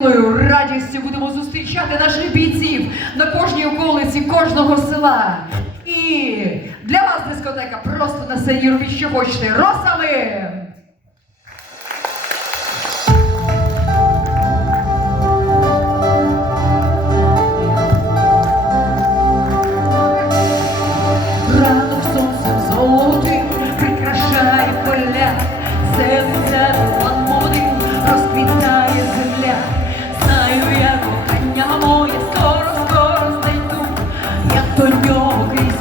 Радістю будемо зустрічати наших бійців на кожній околиці кожного села. І для вас дискотека просто на сцені робіть, що хочете. Росами! Ранок сонцем золотим прикрашає поля,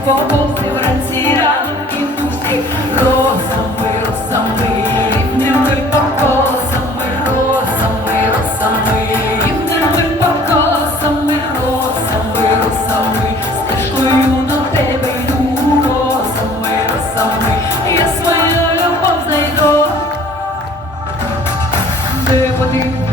полоси вранці ранок іду всі росами, росами, рівними покосами, росами, росами, рівними покосами, росами, росами, стежкою до тебе йду, росами, росами, я свою любов знайду. Не потрібні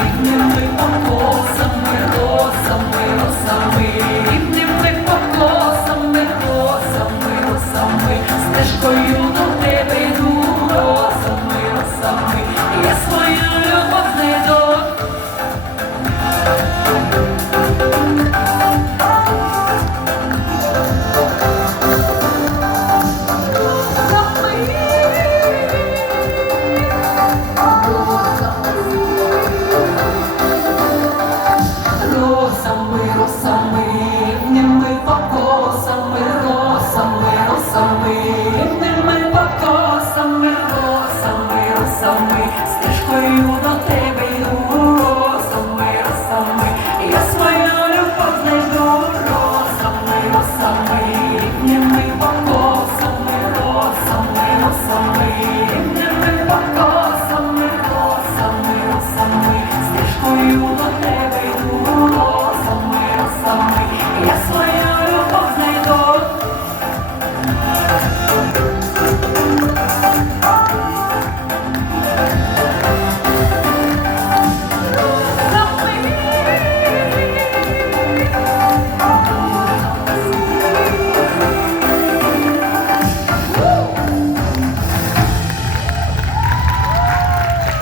росами, рівними покосами, росами, росами, стежкою до тебе йду,